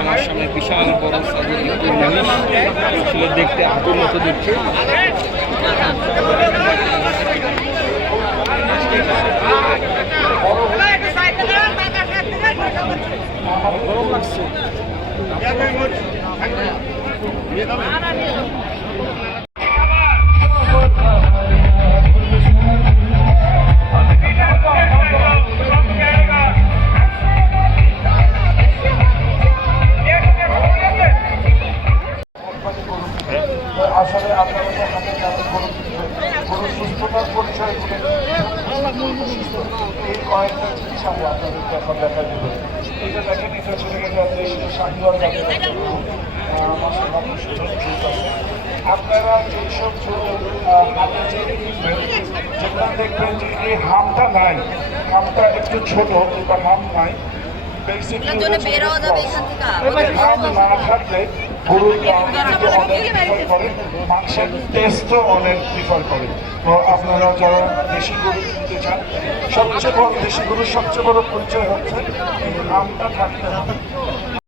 আমার সামনে বিশাল বড় সাইজের একটি মহিষ, আসলে দেখতে হাতির মতো দেখছে। গরম লাগছে। আসলে আপনাদের হাতে গরু সুস্থতার পরিচয় এই কয়েকটা জিনিস আমরা আপনাদেরকে এখন দেখা দেবো। এটা দেখেন, এটা চলে গেলে দেশীয় শাহিওয়াল জাতের আপনারা যেসব হাতে কিনবেন, যেগুলো দেখবেন যে এই হামটা নাই, হামটা একটু ছোট কিংবা হাম নাই, হাম না থাকলে গরুর করে মাংসের টেস্টও অনেক প্রিফার করে। তো আপনারা যারা দেশি গরু কিনতে চান, সবচেয়ে বড় দেশি গরুর সবচেয়ে বড় পরিচয় হচ্ছে এই হামটা থাকতে হবে।